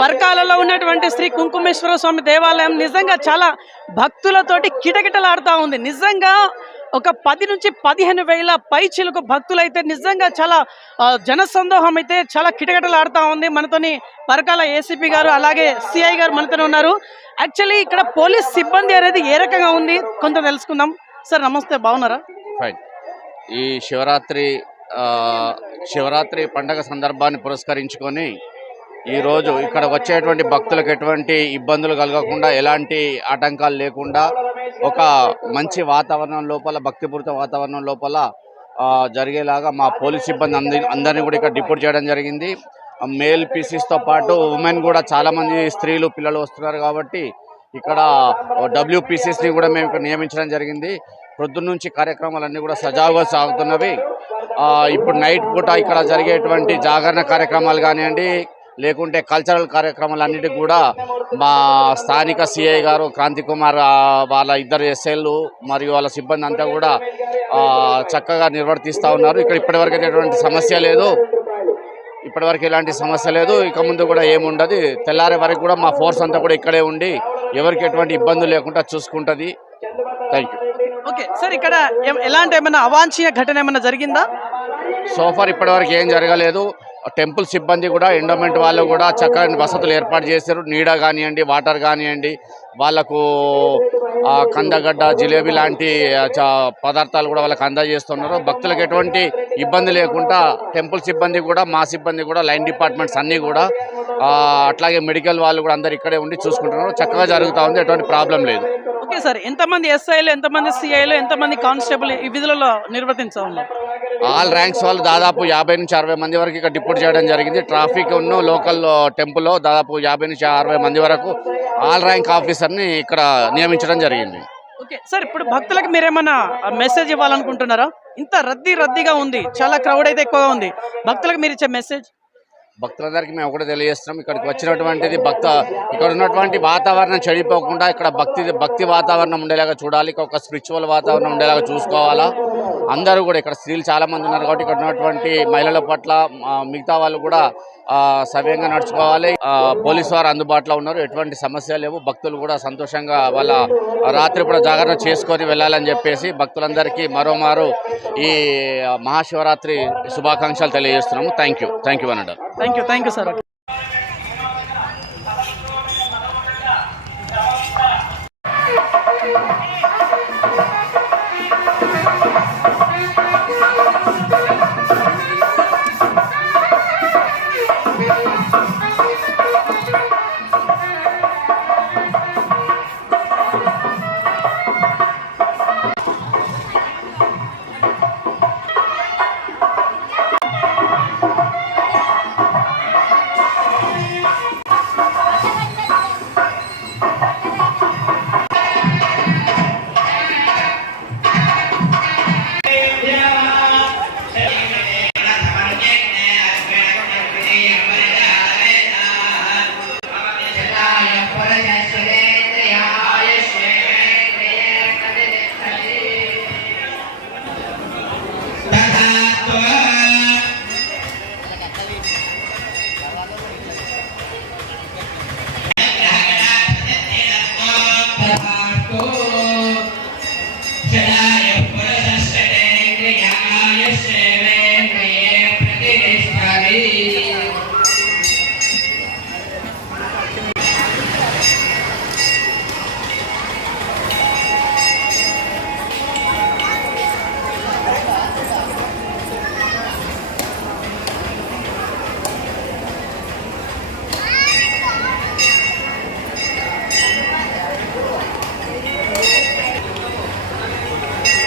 పరకాలలో ఉన్నటువంటి శ్రీ కుంకుమేశ్వర స్వామి దేవాలయం నిజంగా చాలా భక్తులతోటి కిటకిటలాడుతూ ఉంది. నిజంగా ఒక 10 నుంచి 15 వేల పైచిలకు భక్తులైతే నిజంగా చాలా జనసందోహం అయితే చాలా కిటకిటలాడుతూ ఉంది. మనతోని పరకాల ఏసీపీ గారు అలాగే సిఐ గారు మనతోనే ఉన్నారు. యాక్చువల్లీ ఇక్కడ పోలీస్ సిబ్బంది అనేది ఏ రకంగా ఉంది కొంత తెలుసుకుందాం. సార్ నమస్తే, బాగున్నారా? ఫైన్. ఈ శివరాత్రి పండగ సందర్భాన్ని పురస్కరించుకొని ఈరోజు ఇక్కడ వచ్చేటువంటి భక్తులకు ఎటువంటి ఇబ్బందులు కలగకుండా, ఎలాంటి ఆటంకాలు లేకుండా ఒక మంచి వాతావరణం లోపల, భక్తిపూరిత వాతావరణం లోపల జరిగేలాగా మా పోలీస్ సిబ్బంది అందరినీ కూడా ఇక్కడ డిప్యూట్ చేయడం జరిగింది. మేల్ పీసీస్తో పాటు ఉమెన్ కూడా చాలామంది స్త్రీలు పిల్లలు వస్తున్నారు కాబట్టి ఇక్కడ WPCSని కూడా మేము ఇక్కడ నియమించడం జరిగింది. ప్రొద్దున నుంచి కార్యక్రమాలన్నీ కూడా సజావుగా సాగుతున్నవి. ఇప్పుడు నైట్ పూట ఇక్కడ జరిగేటువంటి జాగరణ కార్యక్రమాలు కానివ్వండి, లేకుంటే కల్చరల్ కార్యక్రమాలన్నిటికీ కూడా మా స్థానిక సిఐ గారు క్రాంతి కుమార్, వాళ్ళ ఇద్దరు ఎస్ఐలు మరియు వాళ్ళ సిబ్బంది అంతా కూడా చక్కగా నిర్వర్తిస్తూ ఉన్నారు. ఇక్కడ ఇప్పటివరకు ఎటువంటి సమస్య లేదు. ఎలాంటి సమస్య లేదు. ఇక ముందు కూడా ఏముండదు. తెల్లారే వరకు కూడా మా ఫోర్స్ అంతా కూడా ఇక్కడే ఉండి ఎవరికి ఎటువంటి ఇబ్బందులు లేకుండా చూసుకుంటుంది. Thank you. ఓకే సార్, ఇక్కడ ఎలాంటి ఏమైనా అవాంఛనీయ ఘటన ఏమైనా జరిగిందా? సోఫార్ ఇప్పటివరకు ఏం జరగలేదు. టెంపుల్ సిబ్బంది కూడా, ఎండోమెంట్ వాళ్ళు కూడా చక్కని వసతులు ఏర్పాటు చేశారు. నీడ కానివ్వండి, వాటర్ కానివ్వండి, వాళ్ళకు కందగడ్డ, జిలేబీ లాంటి పదార్థాలు కూడా వాళ్ళకి అందజేస్తున్నారు. భక్తులకు ఎటువంటి ఇబ్బంది లేకుండా టెంపుల్ సిబ్బంది కూడా, మా సిబ్బంది కూడా, లైన్ డిపార్ట్మెంట్స్ అన్నీ కూడా, అట్లాగే మెడికల్ వాళ్ళు కూడా అందరు ఇక్కడే ఉండి చూసుకుంటున్నారు. చక్కగా జరుగుతూ ఉంది, ఎటువంటి ప్రాబ్లం లేదు. ఓకే సార్, ఎంతమంది ఎస్ఐలు, ఎంతమంది సిఐలు, ఎంతమంది కానిస్టేబుల్ ఈ విధులలో నిర్వర్తించాలి? ఆల్ ర్యాంక్స్ వాళ్ళు దాదాపు 50 నుంచి 60 మంది వరకు ఇక్కడ డిప్యూట్ చేయడం జరిగింది. ట్రాఫిక్ ఉన్న లోకల్ టెంపుల్లో దాదాపు 50 నుంచి 60 మంది వరకు ఆల్ ర్యాంక్ ఆఫీసర్ని ఇక్కడ నియమించడం జరిగింది. ఓకే సార్, ఇప్పుడు భక్తులకు మీరేమన్నా మెసేజ్ ఇవ్వాలనుకుంటున్నారా? ఇంత రద్దీగా ఉంది, చాలా క్రౌడ్ అయితే ఎక్కువగా ఉంది. భక్తులకు మీరు ఇచ్చే మెసేజ్? భక్తులందరికీ మేము ఒకటే తెలియజేస్తున్నాం, ఇక్కడికి వచ్చినటువంటిది ఇక్కడ ఉన్నటువంటి వాతావరణం చెడిపోకుండా ఇక్కడ భక్తి వాతావరణం ఉండేలాగా చూడాలి. ఒక స్పిరిచువల్ వాతావరణం ఉండేలాగా చూసుకోవాలా. అందరూ కూడా ఇక్కడ స్త్రీలు చాలామంది ఉన్నారు కాబట్టి ఇక్కడ ఉన్నటువంటి మహిళల పట్ల మిగతా వాళ్ళు కూడా సవ్యంగా నడుచుకోవాలి. పోలీసు వారు అందుబాటులో ఉన్నారు, ఎటువంటి సమస్య లేవు. భక్తులు కూడా సంతోషంగా వాళ్ళ రాత్రి కూడా జాగరణ చేసుకొని వెళ్ళాలని చెప్పేసి భక్తులందరికీ మరోమారు ఈ మహాశివరాత్రి శుభాకాంక్షలు తెలియజేస్తున్నాము. థ్యాంక్ యూ అన్నాడు. Thank you sir.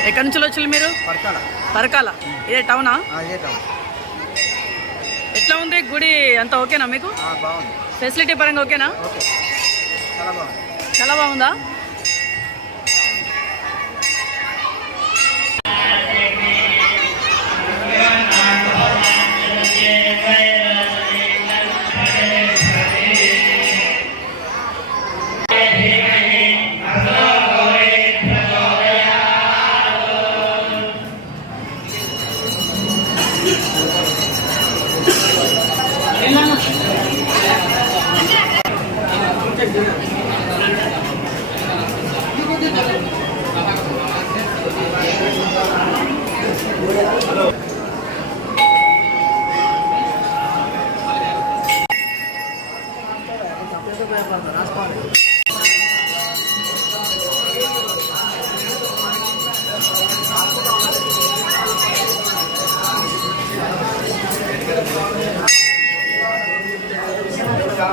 ఎక్కడి నుంచి వచ్చి మీరు? పరకాల. ఇదే టౌనా? ఎట్లా ఉంది గుడి? అంత ఓకేనా మీకు? ఫెసిలిటీ పరంగా ఓకేనా? చాలా బాగుందా?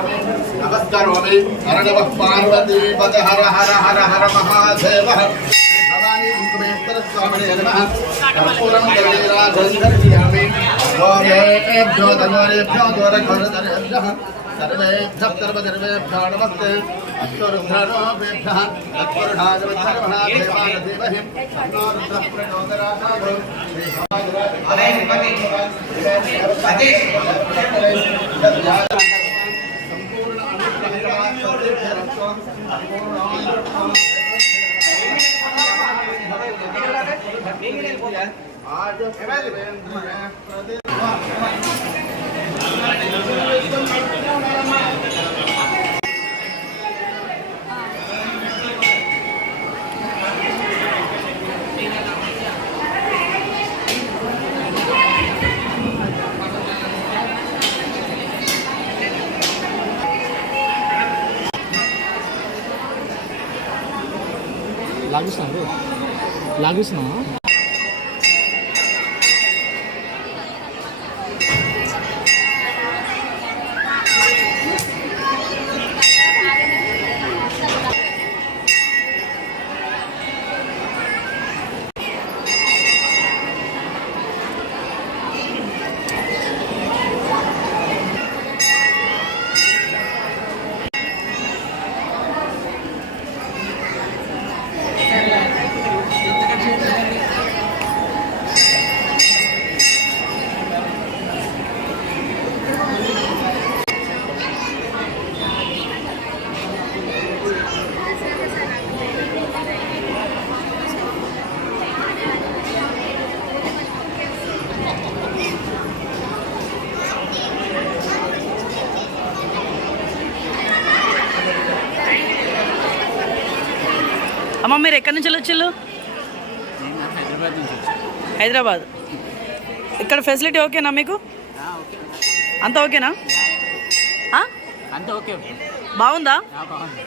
नमस्करोमि हरनवः पार्वती पद हर हर हर हर महादेव भवानी कुंकुमेश्वर स्वामिने नमः कर्पूरं गणेराजन्दर्शयामि गोरेभ्यो धनोरेभ्यो दोरघोरधरेभ्यः सर्वेभ्यः सर्वधर्मेभ्यो नमस्ते अस्तु रुद्ररूपेभ्यः तत्पुरुषाय धीमहि तन्नो रुद्रः प्रचोदयात् లాగిస్తున్నా అమ్మ మీరు ఎక్కడి నుంచి వచ్చిళ్ళు? హైదరాబాద్. ఇక్కడ ఫెసిలిటీ ఓకేనా మీకు? అంత ఓకేనా? అంత ఓకే, బాగుందా? బాగుంది.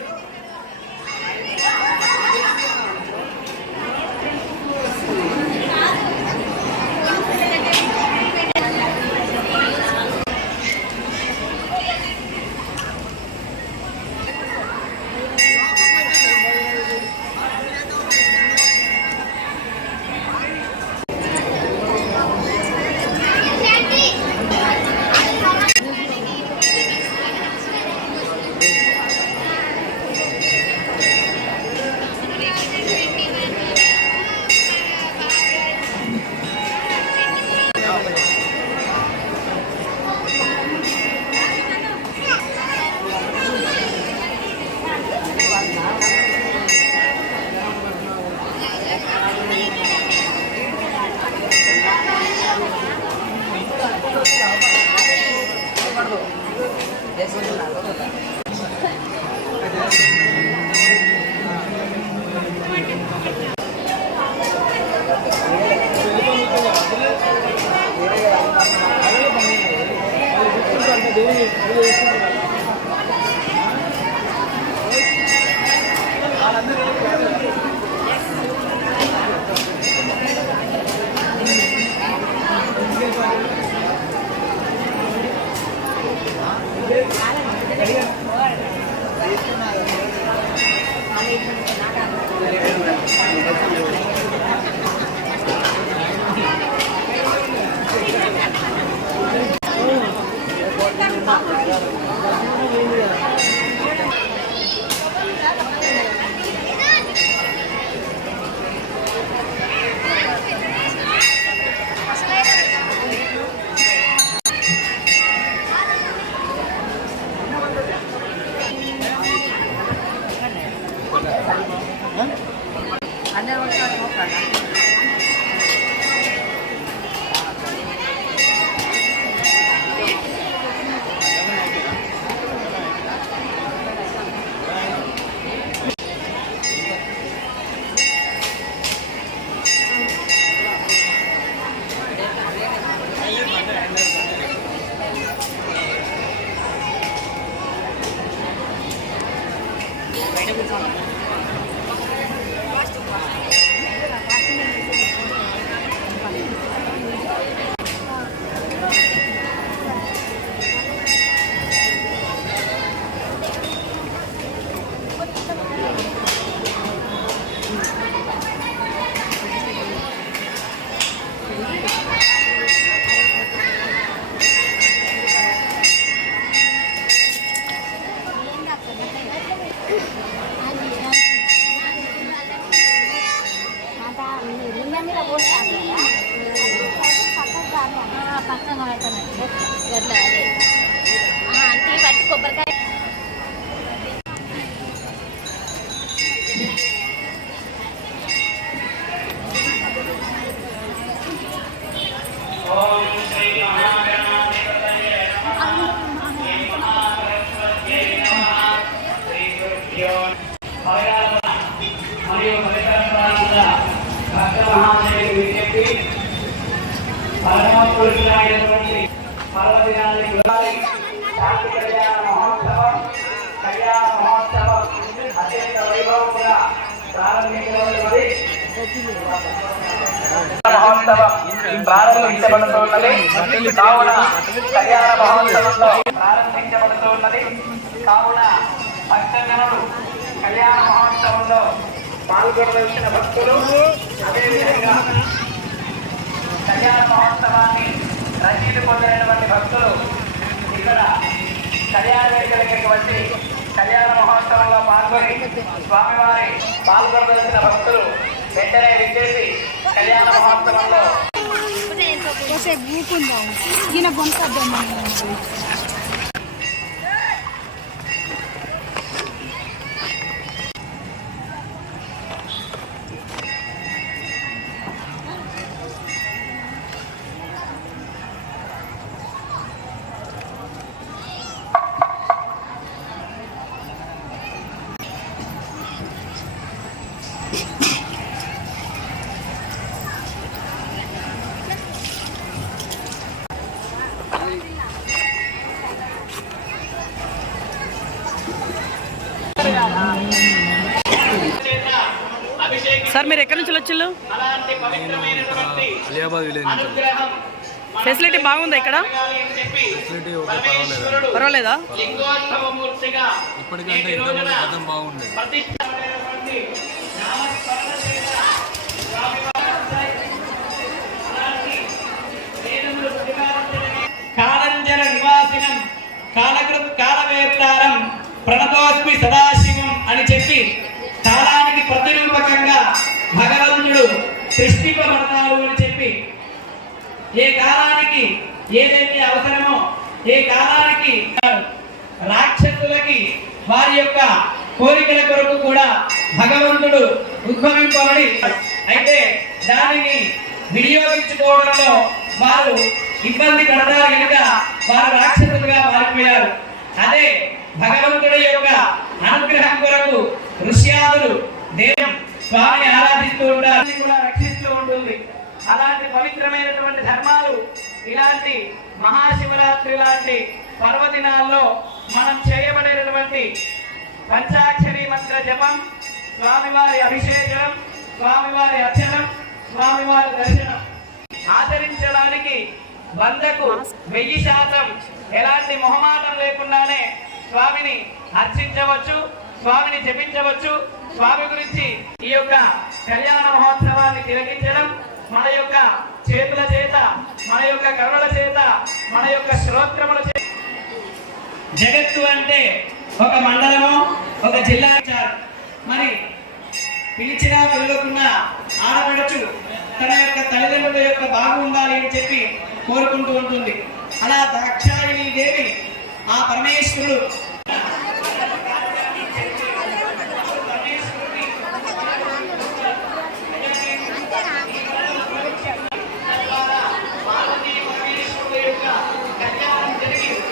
పక్కన గట్లా అంటే పట్టి కొబ్బరికాయ ప్రారంభించబడుతున్నది కావున కళ్యాణ మహోత్సవంలో ప్రారంభించబడుతున్నది కావున భక్తజనులు కళ్యాణ మహోత్సవంలో పాల్గొనవలసిన భక్తులు అదేవిధంగా కళ్యాణ మహోత్సవాన్ని రసీదు పొందినటువంటి భక్తులు ఇక్కడ కళ్యాణ వేదిక దగ్గరికి వచ్చి కళ్యాణ మహోత్సవంలో పాల్గొని స్వామివారి పాల్గొనవలసిన భక్తులు వెంటనే విచ్చేసి కళ్యాణ మహోత్సవంలో సార్ మీరు ఎక్కడి నుంచి వచ్చిళ్ళు? అలియాబాద్ విలేజ్ నుంచి. ఫెసిలిటీ బాగుందా ఇక్కడ? ఫెసిలిటీ ఓకే, పర్వాలేదు. పర్వాలేదా? ఇప్పటికంటే ఇంతకుముందు గతం బాగుండేది. కాలంజల నివాసినం కాలకృత్ కాలవేత్తారం ప్రణతోస్మి సదాశివం అని చెప్పి కాలానికి ప్రతిరూపకంగా భగవంతుడు సృష్టింపబడతాడు అని చెప్పి ఏ కాలానికి ఏదైతే అవసరమో ఏ కాలానికి రాక్షసులకి వారి యొక్క కోరికల కొరకు కూడా భగవంతుడు ఉద్భవింపబడి అయితే దానిని వినియోగించుకోవడంలో వారు ఇబ్బంది పడతారు కనుక వారు రాక్షసులుగా మారిపోయారు. అదే భగవంతుడి యొక్క అనుగ్రహం కొరకు ఋష్యాదులు దేవం స్వామిని ఆరాధిస్తూ ఉంటారు, కూడా రక్షిస్తూ ఉంటుంది. అలాంటి పవిత్రమైనటువంటి ధర్మాలు ఇలాంటి మహాశివరాత్రి లాంటి పర్వదినాల్లో మనం చేయబడేటటువంటి పంచాక్షరి మంత్ర జపం, స్వామివారి అభిషేకం, స్వామివారి అర్చనం, స్వామివారి దర్శనం ఆచరించడానికి 100కు 1000% ఎలాంటి మొహమాటం లేకుండానే స్వామిని అర్చించవచ్చు, స్వామిని జపించవచ్చు. స్వామి గురించి ఈ యొక్క కళ్యాణ మహోత్సవాన్ని తిలకించడం మన యొక్క చేతుల చేత, మన యొక్క కరుణల చేత, మన యొక్క శ్రోత్రముల చేత. జగత్తు అంటే ఒక మండలము, ఒక జిల్లా. మరి పిలిచినా పిలవకున్నా ఆడపడచ్చు తన యొక్క తల్లిదండ్రుల యొక్క బాగు ఉండాలి అని చెప్పి కోరుకుంటూ ఉంటుంది. అలా దాక్షాయిని దేవి ఆ పరమేశ్వరుడు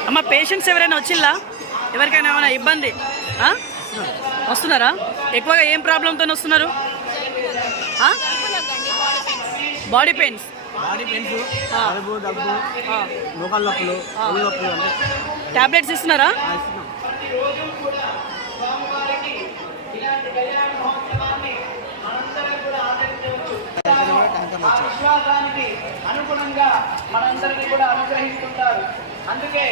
అమ్మ పేషెంట్స్ ఎవరైనా వచ్చిల్లా? ఎవరికైనా ఏమైనా ఇబ్బంది వస్తున్నారా? ఎక్కువగా ఏం ప్రాబ్లంతో వస్తున్నారు? బాడీ పెయిన్స్, నొప్పులు, టాబ్లెట్స్ ఇస్తున్నారా? కళ్యాణ మహోత్సవాన్ని మనందరం కూడా ఆదరించవచ్చు. ఆ విశ్వాసానికి అనుగుణంగా మనందరినీ కూడా అనుగ్రహిస్తుంటారు. అందుకే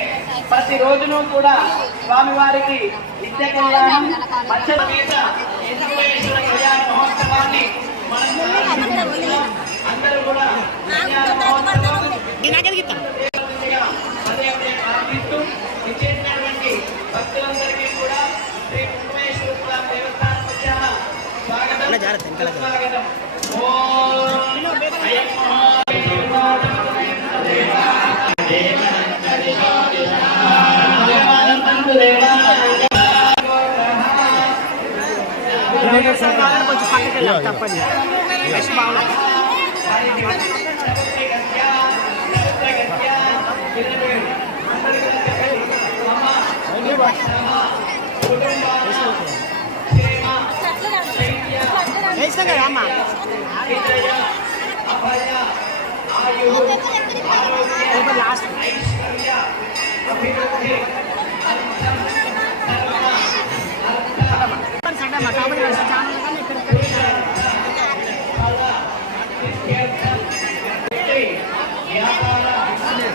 ప్రతి రోజును కూడా స్వామివారికి నిత్య కళ్యాణం మధ్య వెంకటేశ్వర కళ్యాణ మహోత్సవాన్ని అందరూ కూడా కళ్యాణ మహోత్సవం ప్రార్థిస్తూ ఇచ్చేసినటువంటి భక్తులందరికీ కూడా శ్రీ కుంకుమేశ్వర స్వామి దేవస్థానం పక్షాన స్వాగతం స్వాగతం. తప్పని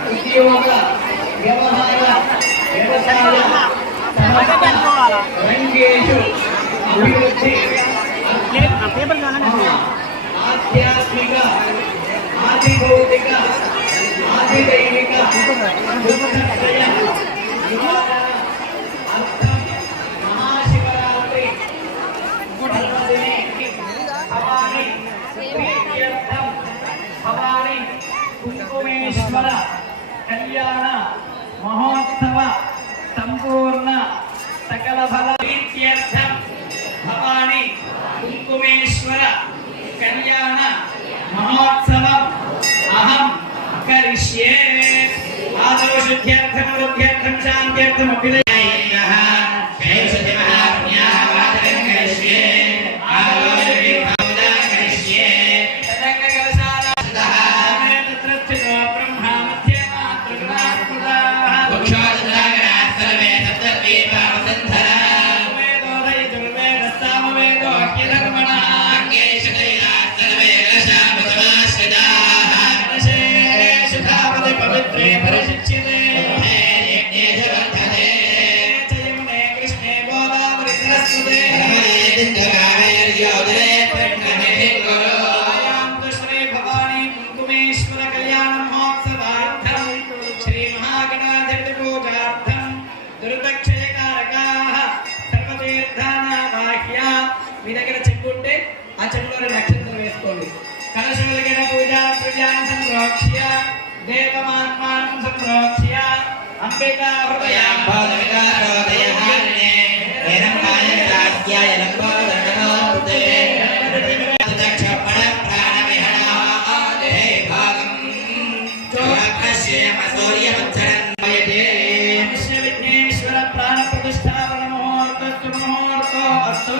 ఉద్యోగ వ్యవహార వ్యవసాయ రంగేషు అభివృద్ధి ఆధ్యాత్మిక ఆదిభౌతిక ఆదిదైవిక దుఃఖక్షయ నివారణ అర్థం మహాశివరాత్రి పర్వదినే భవాని ప్రీత్యర్థం భవాని కుంకుమేశ్వర కళ్యాణ మహోత్సవ సంపూర్ణ సకల ఫల ప్రీత్యర్థం భవాని కుంకుమేశ్వర కళ్యాణ మహోత్సవం అహం కరిష్యే. ఆదౌ శుద్ధ్యర్థం వృద్ధ్యర్థం శాంత్యర్థం అభ్యుదయ మీ దగ్గర చెట్టు ఉంటే ఆ చెట్టులో నక్షత్రం వేసుకోండి. కలశములగిన పూజా ప్రజాన్ సంప్రోక్ష్య దేవమాత్మానం సంప్రోక్ష్య అంబికా హృదయాం భావవికారోదయహారిణే ఏనంబాయ రాజ్యాయ లంబోదరనమోస్తుతే దక్షపణ ప్రాణవిహణాదే భాగం చోపశ్యేమ సూర్యవచ్చరణయతే విశ్వవిఘ్నేశ్వర ప్రాణ ప్రతిష్టాపన ముహూర్తస్తు ముహూర్తో అస్తు.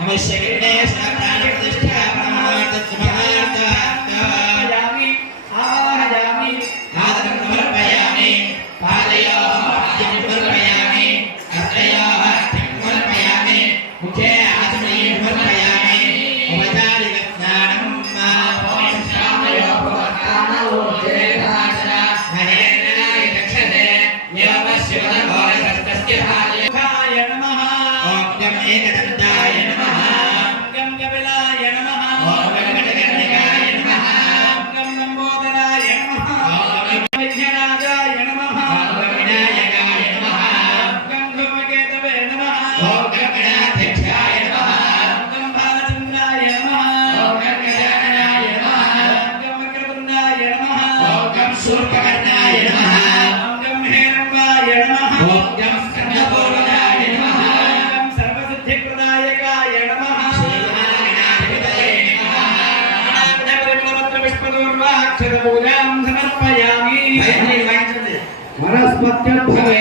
నమస్య విఘ్నేశ్వర ప్రాణ ప్రతిష్టాపన ముహూర్తస్తు ముహూర్తో అస్తు. ఆవాహయామి ఆదరం సమర్పయామి పాదయోః అర్ఘ్యం సమర్పయామి హస్తయోః అర్ఘ్యం సమర్పయామి ముఖే ఆచమనీయం సమర్పయామి ఉపచారిక స్నానం మా ఓంశామయోః ప్రాణో జయధార హరేనాయ రక్షతే యోగశివనఘోరసస్తస్య భార్యకాయ నమః. ఓం గం ఏకదంతాయ నమః. గం కపిలాయ నమః. ఓం వెంకటకర్ణికాయ నమః. గం లంబోదరాయ నమః. ఓం విఘ్నరాజాయ నమః. ఓం వినాయకాయ నమః. గం ధూమకేతవే నమః. ఓం గణాధ్యక్షాయ నమః. గం బాలచంద్రాయ నమః. ఓం గణాయ నమః. గం వక్రతుండాయ నమః. ఓం గం శూర్పకర్ణాయ నమః. ఓం గం హేరంబాయ నమః. ఓం గం స్కందపూర్వదాయ నమః. గం సర్వసిద్ధిప్రదాయకాయ నమః. శ్రీమహాగణాధిపతయే నమః. పూజాం సమర్పయామి. వనస్పత్యుద్భవే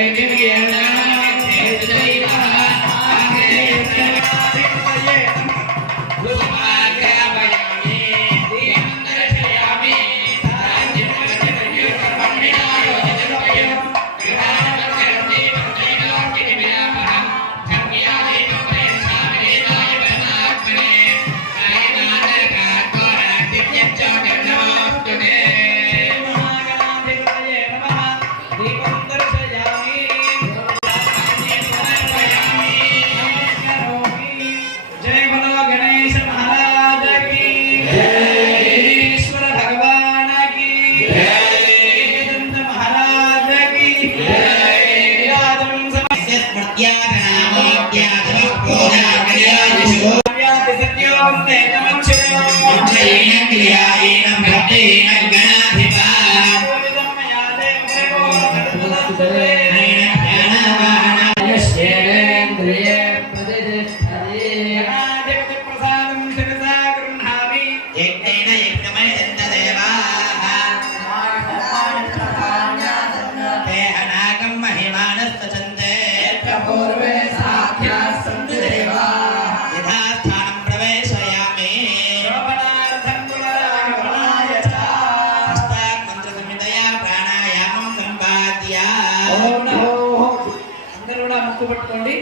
కూడా ముక్కు పట్టుకోండి,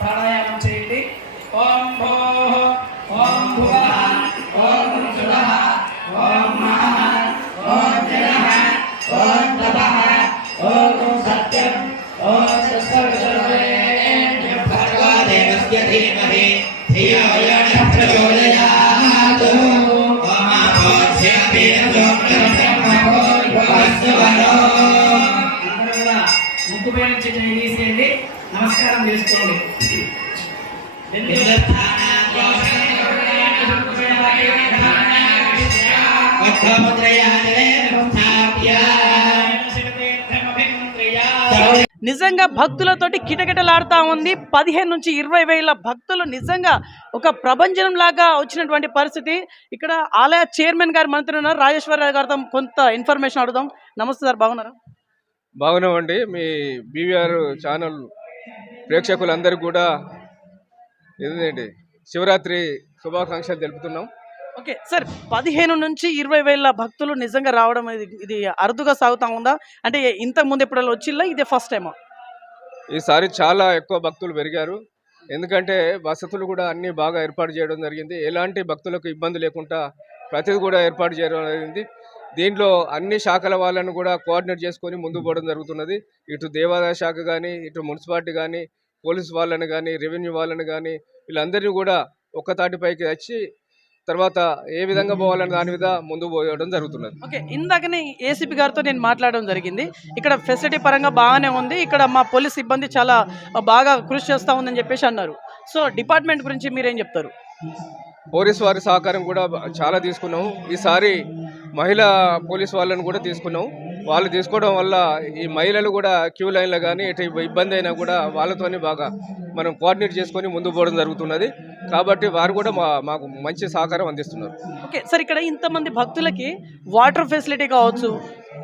ప్రాణాయామం చేయండి. ఓం భోః ఓం భువః ఓం శుభః ఓం మహః ఓం జనః ఓం తపః ఓం సత్యం ఓం సత్సవితుర్వరేణ్యం భర్గో దేవస్య ధీమహి ధియో యో నః ప్రచోదయాత్. ముక్కు పై నుంచి తీసేయండి, నమస్కారం చేసుకోండి. నిజంగా భక్తులతోటి కిటకిటలాడుతూ ఉంది. 15 నుంచి 20 వేల భక్తులు నిజంగా ఒక ప్రభంజనం లాగా వచ్చినటువంటి పరిస్థితి. ఇక్కడ ఆలయ చైర్మన్ గారు మంత్రి ఉన్నారు, రాజేశ్వరరావు గారితో కొంత ఇన్ఫర్మేషన్ అడుగుదాం. నమస్తే సార్, బాగున్నారా? బాగున్నామండి. మీ బీవీఆర్ ఛానల్ ప్రేక్షకులందరికీ కూడా ఏంటంటే శివరాత్రి శుభాకాంక్షలు తెలుపుతున్నాం. ఓకే సార్, 15 నుంచి 20 వేల భక్తులు నిజంగా రావడం ఇది అరుదుగా సాగుతా ఉందా? అంటే ఇంతకు ముందు ఎప్పుడైనా వచ్చిల్లా, ఇదే ఫస్ట్ టైమా? ఈసారి చాలా ఎక్కువ భక్తులు పెరిగారు. ఎందుకంటే వసతులు కూడా అన్నీ బాగా ఏర్పాటు చేయడం జరిగింది. ఎలాంటి భక్తులకు ఇబ్బంది లేకుండా ప్రతిదీ కూడా ఏర్పాటు చేయడం జరిగింది. దీంట్లో అన్ని శాఖల వాళ్ళను కూడా కోఆర్డినేట్ చేసుకొని ముందుకు పోవడం జరుగుతున్నది. ఇటు దేవాదాయ శాఖ కానీ, ఇటు మున్సిపాలిటీ కానీ, పోలీసు వాళ్ళని కానీ, రెవెన్యూ వాళ్ళని కానీ, వీళ్ళందరినీ కూడా ఒక్క తాటిపైకి వచ్చి తర్వాత ఏ విధంగా పోవాలని దాని మీద ముందుకు పోయడం జరుగుతున్నది. ఓకే, ఇందాకనే ఏసీపీ గారితో నేను మాట్లాడడం జరిగింది. ఇక్కడ ఫెసిలిటీ పరంగా బాగానే ఉంది, ఇక్కడ మా పోలీస్ సిబ్బంది చాలా బాగా కృషి చేస్తూ ఉందని చెప్పేసి అన్నారు. సో డిపార్ట్మెంట్ గురించి మీరేం చెప్తారు? పోలీసు వారి సహకారం కూడా చాలా తీసుకున్నాము. ఈసారి మహిళా పోలీసు వాళ్ళని కూడా తీసుకున్నాం. వాళ్ళు తీసుకోవడం వల్ల ఈ మహిళలు కూడా క్యూ లైన్లో కానీ ఎటు ఇబ్బంది అయినా కూడా వాళ్ళతోనే బాగా మనం కోఆర్డినేట్ చేసుకొని ముందుకు పోవడం జరుగుతున్నది. కాబట్టి వారు కూడా మాకు మంచి సహకారం అందిస్తున్నారు. ఓకే సార్, ఇక్కడ ఇంతమంది భక్తులకి వాటర్ ఫెసిలిటీ కావచ్చు,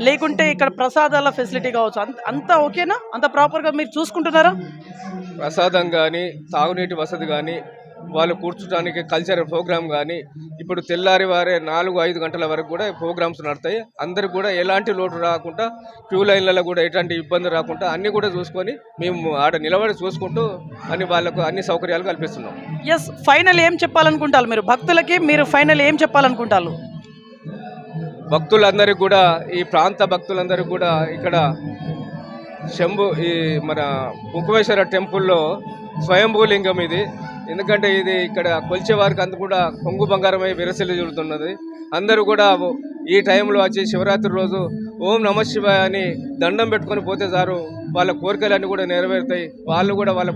లేకుంటే ఇక్కడ ప్రసాదాల ఫెసిలిటీ కావచ్చు, అంతా ఓకేనా? అంత ప్రాపర్గా మీరు చూసుకుంటున్నారా? ప్రసాదం కానీ, తాగునీటి వసతి కానీ, వాళ్ళు కూర్చోడానికి కల్చరల్ ప్రోగ్రామ్ కానీ, ఇప్పుడు తెల్లారి వారే 4-5 గంటల వరకు కూడా ప్రోగ్రామ్స్ నడుతాయి. అందరికి కూడా ఎలాంటి లోటు రాకుండా, క్యూ లైన్లలో కూడా ఎలాంటి ఇబ్బంది రాకుండా అన్నీ కూడా చూసుకొని మేము ఆడ నిలబడి చూసుకుంటూ వాళ్ళకు అన్ని సౌకర్యాలు కల్పిస్తున్నాం. ఎస్, ఫైనల్ ఏం చెప్పాలనుకుంటారు మీరు భక్తులకి? మీరు ఫైనల్ ఏం చెప్పాలనుకుంటారు? భక్తులందరికీ కూడా, ఈ ప్రాంత భక్తులందరికీ కూడా ఇక్కడ ఈ మన కుంకుమేశ్వర టెంపుల్లో స్వయంభూలింగం ఇది. ఎందుకంటే ఇది ఇక్కడ కొలిచే వారికి అంత కూడా కొంగు బంగారమై విరసిల్లు చూడుతున్నది. అందరూ కూడా ఈ టైంలో వచ్చి శివరాత్రి రోజు ఓం నమ శివాయ అని దండం పెట్టుకొని పోతే సారు వాళ్ళ కోరికలన్నీ కూడా నెరవేరుతాయి. వాళ్ళు కూడా వాళ్ళ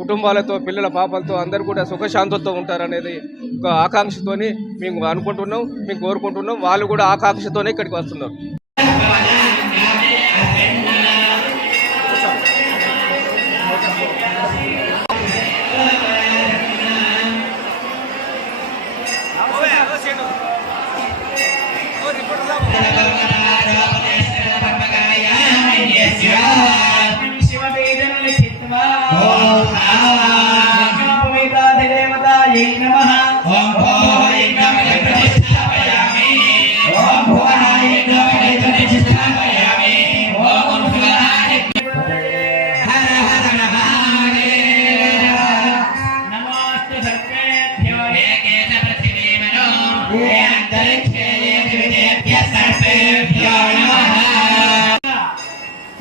కుటుంబాలతో, పిల్లల పాపలతో అందరూ కూడా సుఖశాంతులతో ఉంటారనేది ఒక ఆకాంక్షతోని మేము అనుకుంటున్నాం, మేము కోరుకుంటున్నాం. వాళ్ళు కూడా ఆకాంక్షతోనే ఇక్కడికి వస్తున్నారు.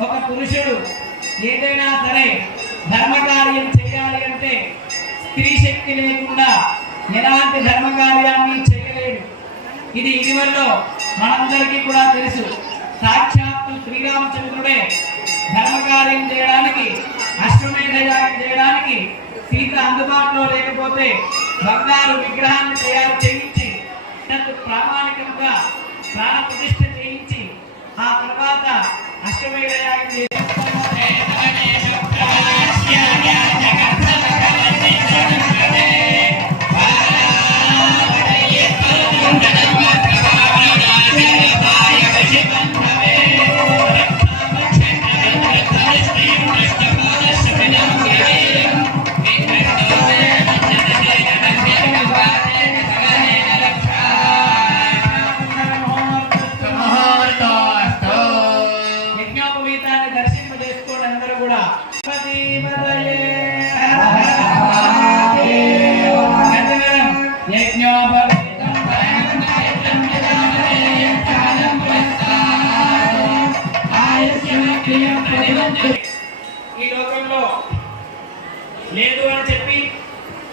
ఒక పురుషుడు ఏదైనా సరే ధర్మకార్యం చేయాలి అంటే స్త్రీ శక్తి లేకుండా ఎలాంటి ధర్మకార్యాన్ని చేయలేడు. ఇది ఇటీవలలో మనందరికీ కూడా తెలుసు. సాక్షాత్తు శ్రీరామచంద్రుడే ధర్మకార్యం చేయడానికి, అశ్వమేధ యాగం చేయడానికి సీత అందుబాటులో లేకపోతే బంగారు విగ్రహాన్ని తయారు చేయించి ప్రామాణికంగా ప్రాణ ప్రతిష్ఠ చేయించి ఆ తర్వాత అశ్వమేధ యాగం చేసి ఈ లోకంలో లేదు అని చెప్పి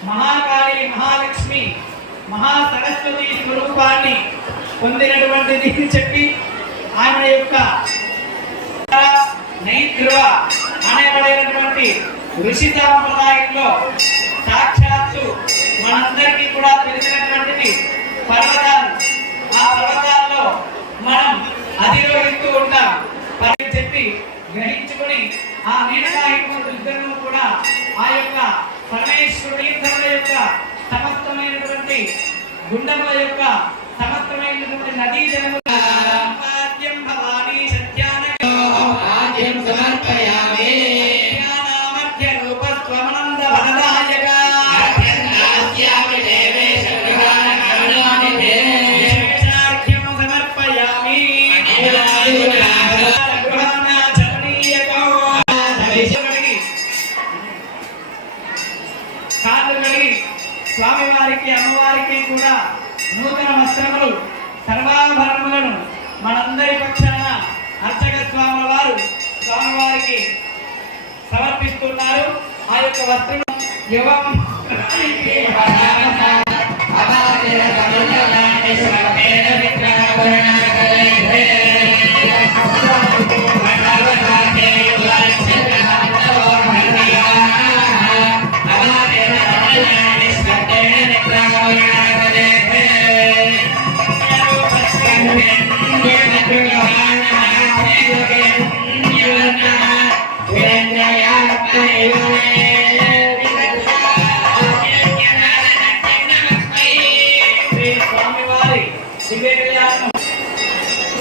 మహాకాళి మహాలక్ష్మి మహాసరస్వతి స్వరూపాన్ని పొందినటువంటిది చెప్పి ఆమె యొక్క నైద్రువ అనేబడైనటువంటి ఋషి సాంప్రదాయంలో సాక్షాత్తు మనందరికీ కూడా తెలిసినటువంటిది పర్వతాలు. ఆ పర్వతాల్లో మనం అధిరోహిస్తూ ఉంటాం. చెప్పి గ్రహించుకుని ఆ నీడకాహిద్దరూ కూడా ఆ యొక్క పరమేశ్వరుడి యొక్క సమస్తమైనటువంటి గుండముల యొక్క సమస్తమైనటువంటి నదీ జలముల భవానీ సత్యానం సమర్పయామి మధ్య రూపస్వమనంద వరదాయక సమర్పయామి స్వామివారికి అమ్మవారికి కూడా నూతన వస్త్రములు సర్వాభరణములను మనందరి పక్షాన అర్చక స్వాముల వారు స్వామివారికి సమర్పిస్తున్నారు. ఆ యొక్క వస్త్రం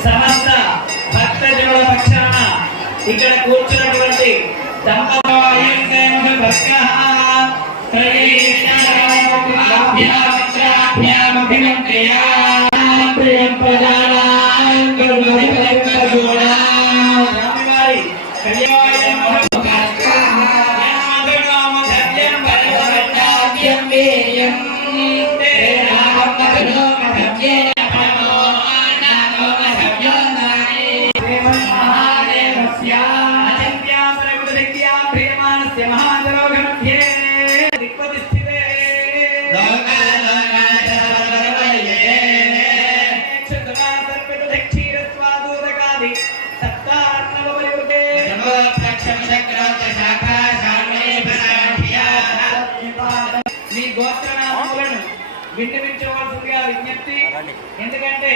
సమస్త భక్తజనుల పక్షాన ఇక్కడ కూర్చున్నటువంటి మీ గోత్రనామములను విన్నవించవలసిందిగా విజ్ఞప్తి. ఎందుకంటే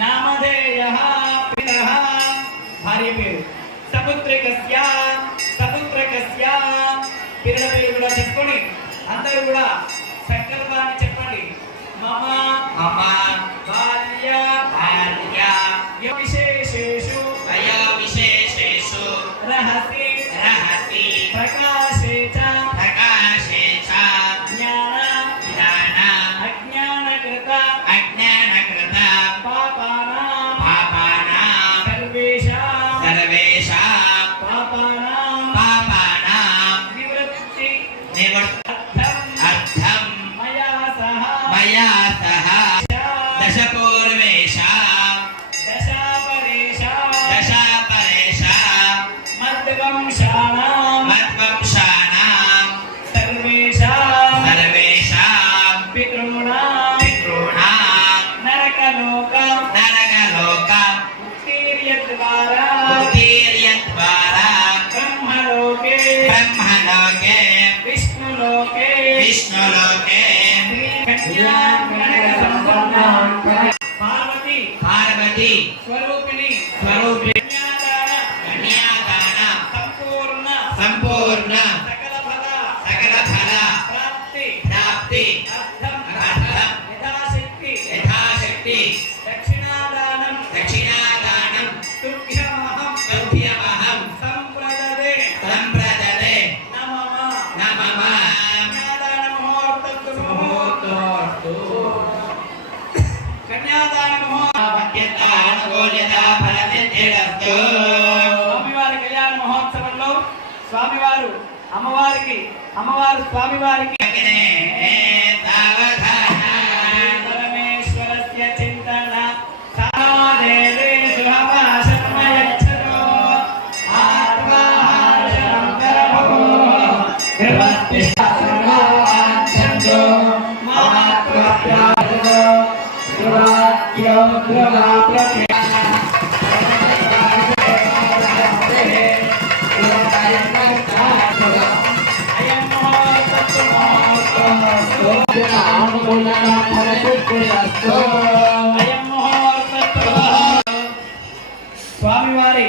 నామధేయ భార్య పేరు సముద్రకస్య పిల్లల పేరు కూడా చెప్పుకొని అందరూ కూడా సంకల్పాన్ని చెప్పండి. మమ బాల్య విశేషేషు రహసి ప్రకాశే చ జ్ఞాన అజ్ఞానకృత పాపానాం సర్వేషాం పాపానాం నివృత్తి అర్థం మయా సహ దశపూర్వేషాం దశాపరేషాం మద్వంశానాం సర్వేషాం పితॄణాం నరకలోక ఉత్తీర్యద్వారా బ్రహ్మలోకే విష్ణులోకే పార్వతి స్వరూపిణి కన్యాదాన సంపూర్ణ సకల ఫల ప్రాప్తి అర్థం యథాశక్తి దక్షిణాదానం తుభ్యమహం సంప్రదదే నమః కన్యాదాన ముహూర్తస్తు స్వామివారి కళ్యాణ మహోత్సవంలో స్వామివారు అమ్మవారు స్వామివారికి పరమేశ్వరస్య చింతన సాదేవే శుభమాశమయచ్చతో ఆత్మాహారం కరభో నిర్వత్తిస్తాంతో మహాత్మప్రాదో ధ్రువాద్యో ధ్రువాప్రతే స్వామివారి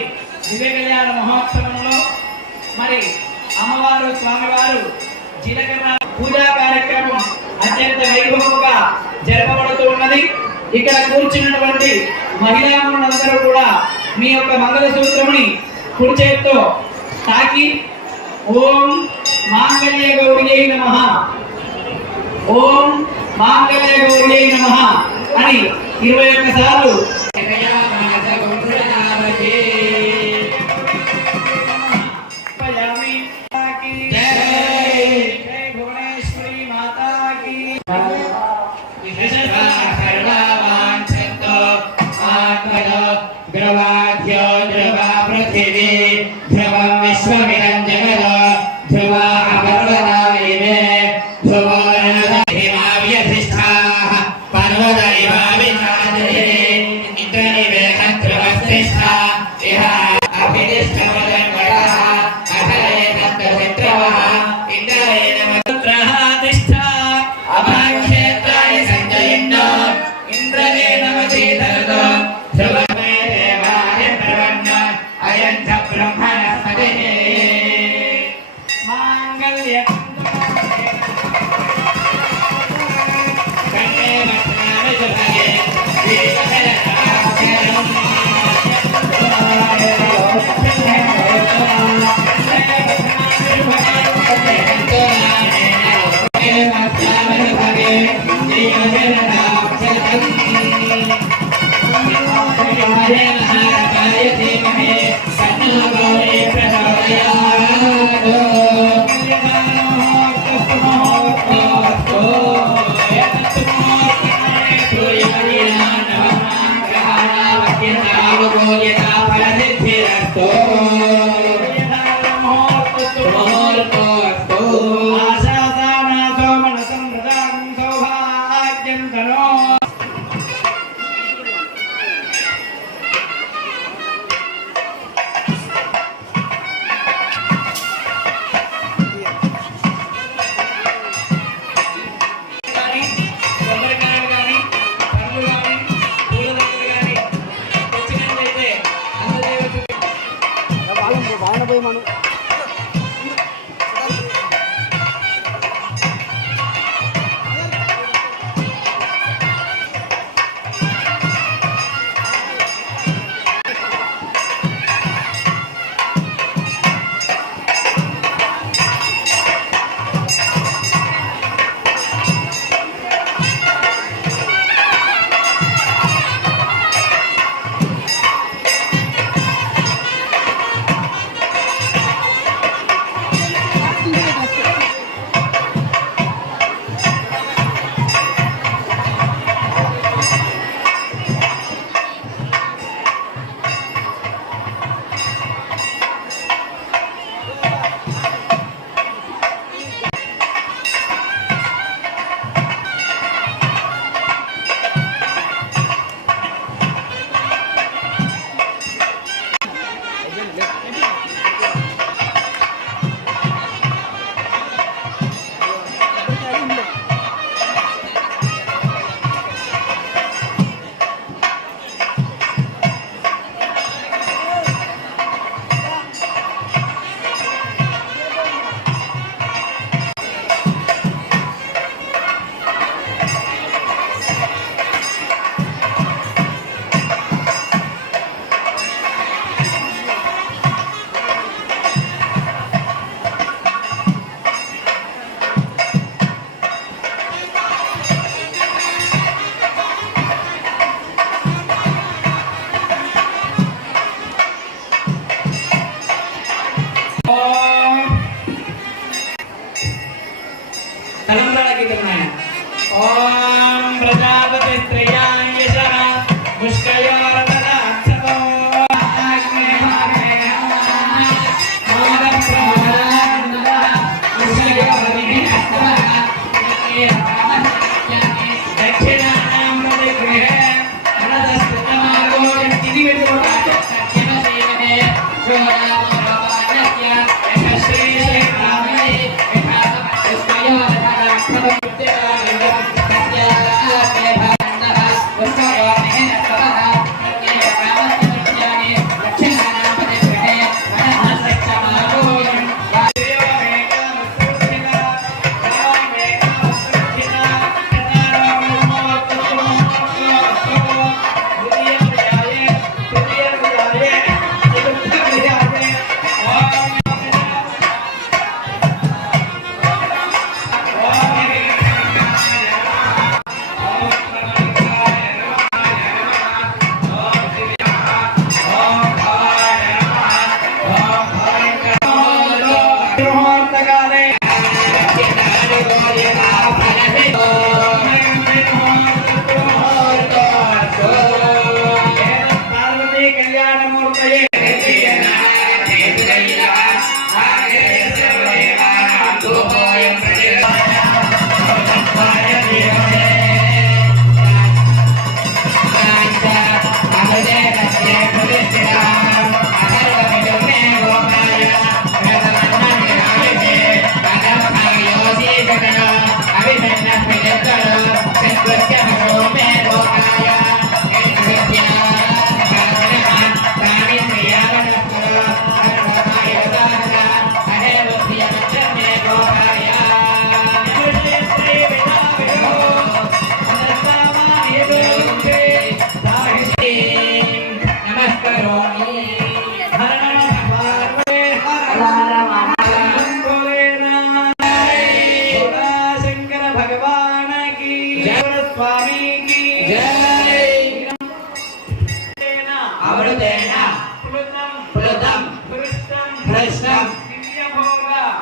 దివ్య కళ్యాణ మహోత్సవంలో మరి అమ్మవారు స్వామివారు జీలకర్ర పూజా కార్యక్రమం అత్యంత వైభవంగా జరపబడుతూ ఉన్నది. ఇక్కడ కూర్చున్నటువంటి మహిళామణులందరూ కూడా మీ యొక్క మంగళసూత్రముని కుడి చేతితో తాకి ఓం మాంగళ్య గౌరియై నమః, ఓం మాంగళ్య గౌరియై నమః అని 21 సార్లు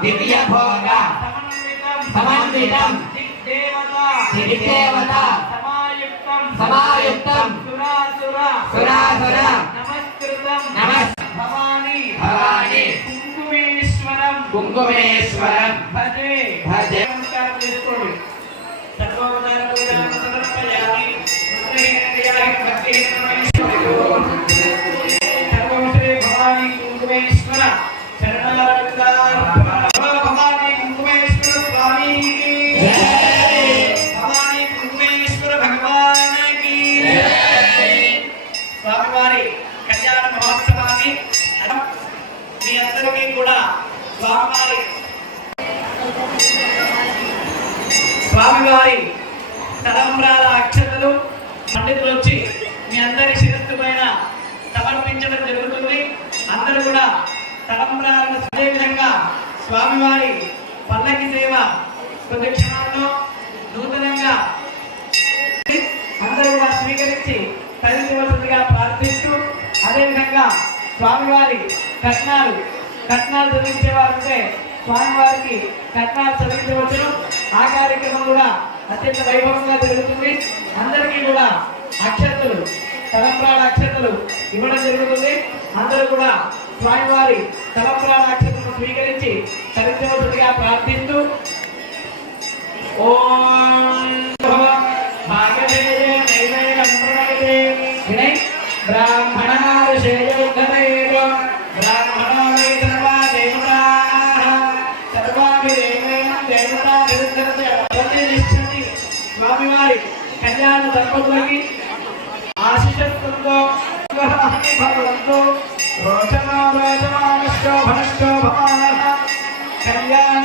దివ్య భోగ సమన్వితం దిగ్దేవత సమాయుక్తం సురాసుర భవాని కుంకుమేశ్వరం భజే నమస్కారం చేసుకోండి. సర్వోపచార పూజాం సమర్పయామి. సర్వశ్రీ భవాని కుంకుమేశ్వర భవాని కుంకుమేశ్వర స్వామికి భవాని కుంకుమేశ్వర భగవానికి స్వామివారి కళ్యాణ మహోత్సవాన్ని మీ అందరికీ కూడా స్వామివారి తలంబ్రాల అక్షతలు పండితులు వచ్చి మీ అందరి శిరస్సు పైన సమర్పించడం జరుగుతుంది. అందరూ కూడా తలంబ్రాలను అదే విధంగా స్వామివారి పల్లకి సేవ కొద్ది క్షణాల్లో నూతనంగా అందరూ కూడా స్వీకరించి తల్లివసతిగా ప్రార్థిస్తూ అదేవిధంగా స్వామివారి కట్నాలు చదివించేవారు ఉంటే స్వామివారికి కట్నాలు చదివించవచ్చును. ఆ కార్యక్రమం కూడా అత్యంత వైభవంగా జరుగుతుంది. అందరికీ కూడా అక్షతలు తలంబ్రాల అక్షతలు ఇవ్వడం జరుగుతుంది. అందరూ కూడా స్వామివారి తలంబ్రాల అక్షతలను స్వీకరించి చదివించవచ్చుగా ప్రార్థిస్తూ ఓం స్వామివారి కళ్యాణ దంపతులకి ఆశిషత్వంతో భగవంతో కళ్యాణ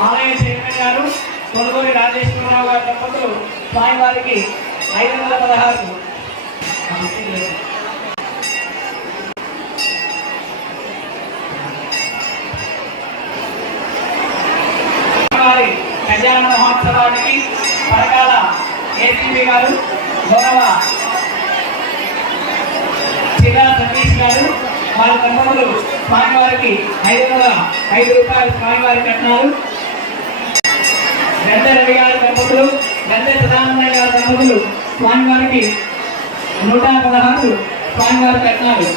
ఆలయ చైర్మన్ గారు కొనుగోలు రాజేశ్వరరావు గారి దంపతులు స్వామివారికి 516 స్వామివారి కళ్యాణ మహోత్సవానికి పరకాల ఏసీబీ గారు గౌరవ చిరా సతీష్ గారు వాళ్ళ దంపతులు స్వామివారికి 505 రూపాయలు స్వామివారి కట్నాలు. గంట రవి గారి దంపతులు గంట సదానందయ్య గారి దంపతులు స్వామివారికి 116 స్వామివారి కట్నాలు.